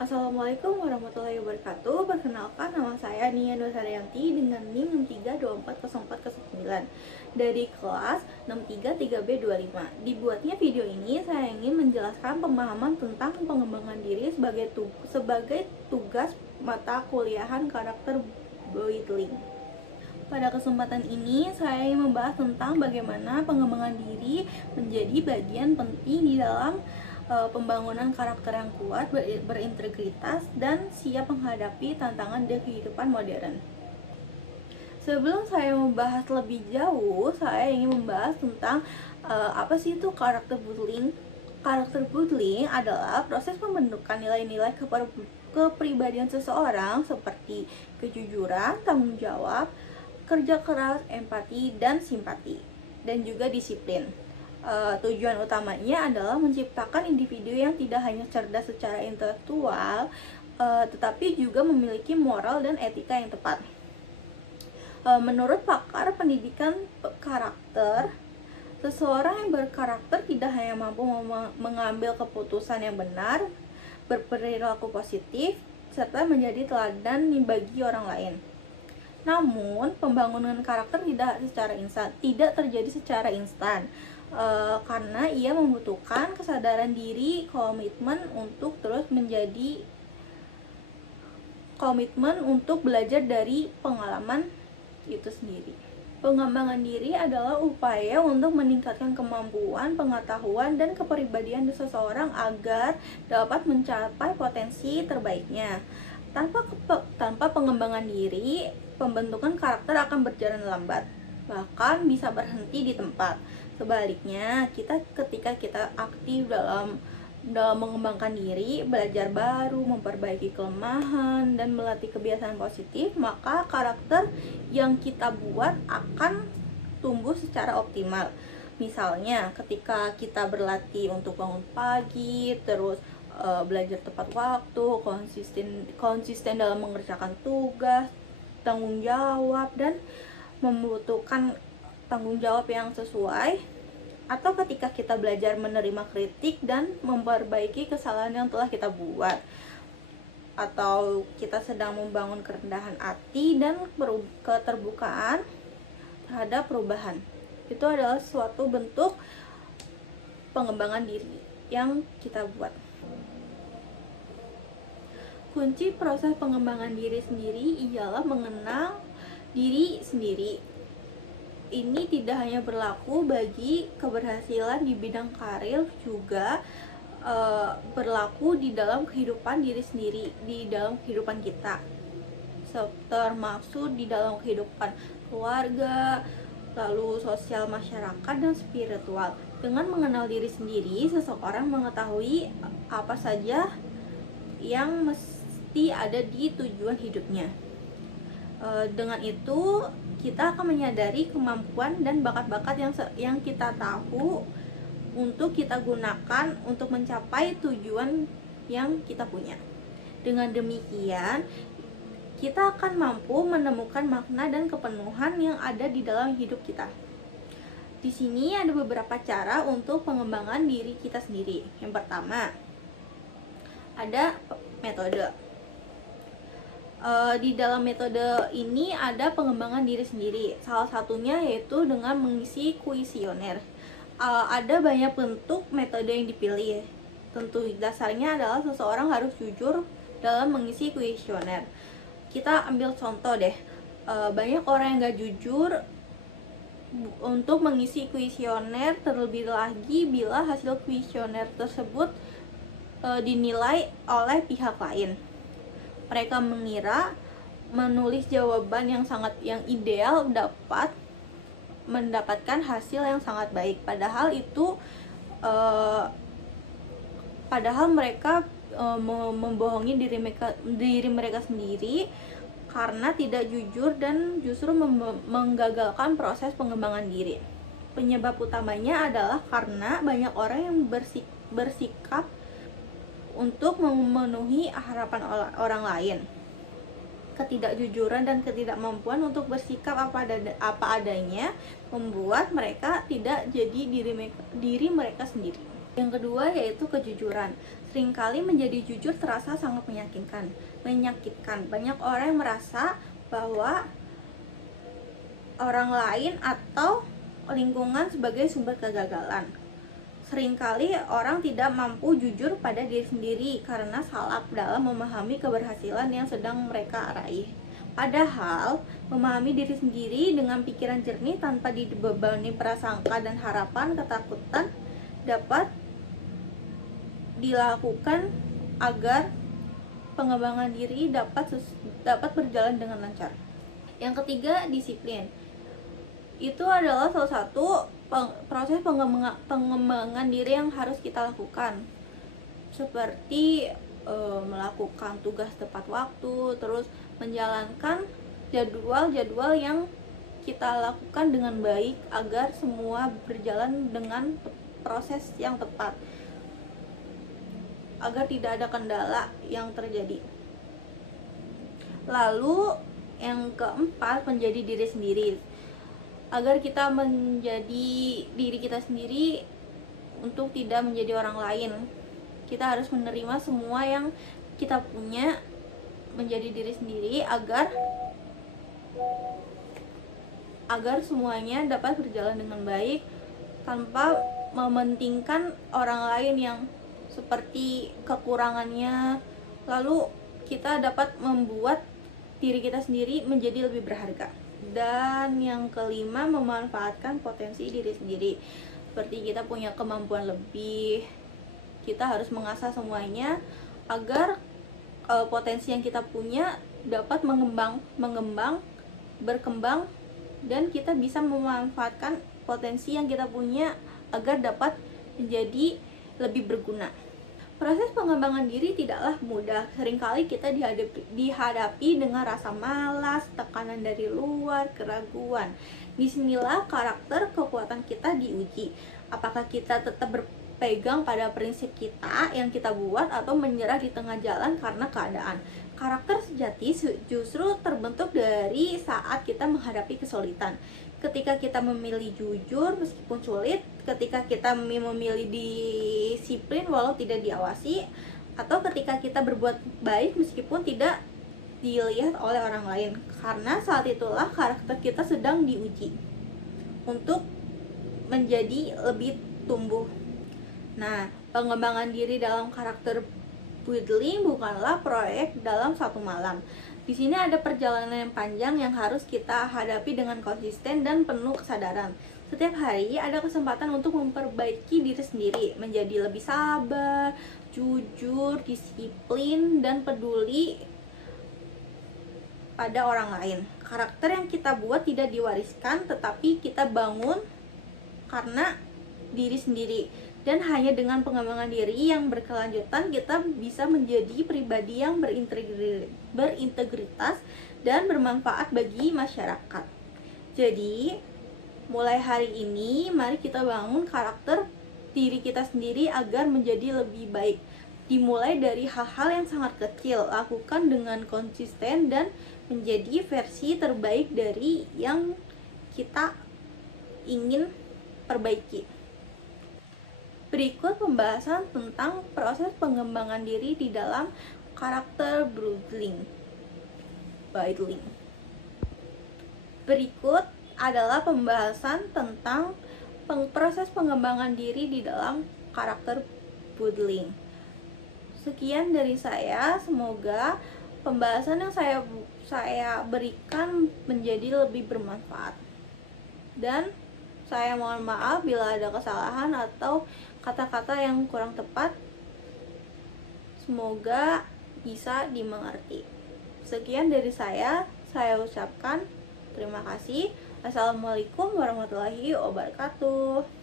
Assalamualaikum warahmatullahi wabarakatuh. Perkenalkan, nama saya Nia Nur Haryanti dengan NIM 63240409 dari kelas 633B25. Dibuatnya video ini saya ingin menjelaskan pemahaman tentang pengembangan diri sebagai tugas mata kuliahan karakter Boydling. Pada kesempatan ini, saya ingin membahas tentang bagaimana pengembangan diri menjadi bagian penting di dalam pembangunan karakter yang kuat, berintegritas, dan siap menghadapi tantangan di kehidupan modern. Sebelum saya membahas lebih jauh, saya ingin membahas tentang apa sih itu karakter Boydling. Karakter Boydling adalah proses pembentukan nilai-nilai kepribadian seseorang seperti kejujuran, tanggung jawab, kerja keras, empati, dan simpati, dan juga disiplin. Tujuan utamanya adalah menciptakan individu yang tidak hanya cerdas secara intelektual, tetapi juga memiliki moral dan etika yang tepat. Menurut pakar pendidikan karakter, seseorang yang berkarakter tidak hanya mampu mengambil keputusan yang benar, berperilaku positif, serta menjadi teladan bagi orang lain. Namun, pembangunan karakter tidak terjadi secara instan, karena ia membutuhkan kesadaran diri, komitmen untuk belajar dari pengalaman itu sendiri. Pengembangan diri adalah upaya untuk meningkatkan kemampuan, pengetahuan, dan kepribadian seseorang agar dapat mencapai potensi terbaiknya. Tanpa pengembangan diri, pembentukan karakter akan berjalan lambat, bahkan bisa berhenti di tempat. Sebaliknya, ketika kita aktif dalam mengembangkan diri, belajar baru, memperbaiki kelemahan, dan melatih kebiasaan positif, maka karakter yang kita buat akan tumbuh secara optimal. Misalnya, ketika kita berlatih untuk bangun pagi, terus belajar tepat waktu, konsisten dalam mengerjakan tugas, tanggung jawab, dan membutuhkan tanggung jawab yang sesuai, atau ketika kita belajar menerima kritik dan memperbaiki kesalahan yang telah kita buat, atau kita sedang membangun kerendahan hati dan keterbukaan terhadap perubahan. Itu adalah suatu bentuk pengembangan diri yang kita buat. Kunci proses pengembangan diri sendiri ialah mengenal diri sendiri. Ini tidak hanya berlaku bagi keberhasilan di bidang karir, juga berlaku di dalam kehidupan diri sendiri, di dalam kehidupan kita, termasuk di dalam kehidupan keluarga, lalu sosial, masyarakat, dan spiritual. Dengan mengenal diri sendiri, seseorang mengetahui apa saja yang mesti ada di tujuan hidupnya. Dengan itu, kita akan menyadari kemampuan dan bakat-bakat yang kita tahu untuk kita gunakan untuk mencapai tujuan yang kita punya. Dengan demikian, kita akan mampu menemukan makna dan kepenuhan yang ada di dalam hidup kita. Di sini ada beberapa cara untuk pengembangan diri kita sendiri. Yang pertama, ada metode. Di dalam metode ini ada pengembangan diri sendiri. Salah satunya yaitu dengan mengisi kuesioner. Ada banyak bentuk metode yang dipilih. Tentu dasarnya adalah seseorang harus jujur dalam mengisi kuesioner. Kita ambil contoh deh. Banyak orang yang gak jujur untuk mengisi kuesioner, terlebih lagi bila hasil kuesioner tersebut dinilai oleh pihak lain. Mereka mengira menulis jawaban yang ideal dapat mendapatkan hasil yang sangat baik, padahal mereka membohongi diri mereka sendiri karena tidak jujur dan justru menggagalkan proses pengembangan diri. Penyebab utamanya adalah karena banyak orang yang bersikap untuk memenuhi harapan orang lain. Ketidakjujuran dan ketidakmampuan untuk bersikap apa adanya membuat mereka tidak jadi diri mereka sendiri. Yang kedua yaitu kejujuran. Seringkali menjadi jujur terasa sangat menyakitkan. Banyak orang yang merasa bahwa orang lain atau lingkungan sebagai sumber kegagalan. Seringkali orang tidak mampu jujur pada diri sendiri karena salah dalam memahami keberhasilan yang sedang mereka raih. Padahal, memahami diri sendiri dengan pikiran jernih tanpa dibebani prasangka dan harapan ketakutan dapat dilakukan agar pengembangan diri dapat berjalan dengan lancar. Yang ketiga, disiplin. Itu adalah salah satu proses pengembangan diri yang harus kita lakukan, seperti melakukan tugas tepat waktu, terus menjalankan jadwal yang kita lakukan dengan baik agar semua berjalan dengan proses yang tepat, agar tidak ada kendala yang terjadi. Lalu yang keempat, menjadi diri sendiri. Agar kita menjadi diri kita sendiri untuk tidak menjadi orang lain, kita harus menerima semua yang kita punya, menjadi diri sendiri agar semuanya dapat berjalan dengan baik tanpa mementingkan orang lain yang seperti kekurangannya. Lalu kita dapat membuat diri kita sendiri menjadi lebih berharga. Dan yang kelima, memanfaatkan potensi diri sendiri. Seperti kita punya kemampuan lebih, kita harus mengasah semuanya agar potensi yang kita punya dapat berkembang, dan kita bisa memanfaatkan potensi yang kita punya agar dapat menjadi lebih berguna. Proses pengembangan diri tidaklah mudah. Seringkali kita dihadapi dengan rasa malas, tekanan dari luar, keraguan. Disinilah karakter kekuatan kita diuji. Apakah kita tetap berpegang pada prinsip kita yang kita buat atau menyerah di tengah jalan karena keadaan. Karakter sejati justru terbentuk dari saat kita menghadapi kesulitan. Ketika kita memilih jujur meskipun sulit, ketika kita memilih disiplin walau tidak diawasi, atau ketika kita berbuat baik meskipun tidak dilihat oleh orang lain. Karena saat itulah karakter kita sedang diuji untuk menjadi lebih tumbuh. Nah, pengembangan diri dalam karakter building bukanlah proyek dalam satu malam. Di sini ada perjalanan yang panjang yang harus kita hadapi dengan konsisten dan penuh kesadaran. Setiap hari ada kesempatan untuk memperbaiki diri sendiri, menjadi lebih sabar, jujur, disiplin, dan peduli pada orang lain. Karakter yang kita buat tidak diwariskan, tetapi kita bangun karena diri sendiri. Dan hanya dengan pengembangan diri yang berkelanjutan kita bisa menjadi pribadi yang berintegritas dan bermanfaat bagi masyarakat. Jadi, mulai hari ini mari kita bangun karakter diri kita sendiri agar menjadi lebih baik. Dimulai dari hal-hal yang sangat kecil, lakukan dengan konsisten dan menjadi versi terbaik dari yang kita ingin perbaiki. Berikut pembahasan tentang proses pengembangan diri di dalam karakter building. Berikut adalah pembahasan tentang proses pengembangan diri di dalam karakter building. Sekian dari saya, semoga pembahasan yang saya berikan menjadi lebih bermanfaat. Dan saya mohon maaf bila ada kesalahan atau kata-kata yang kurang tepat. Semoga bisa dimengerti. Sekian dari saya ucapkan terima kasih. Assalamualaikum warahmatullahi wabarakatuh.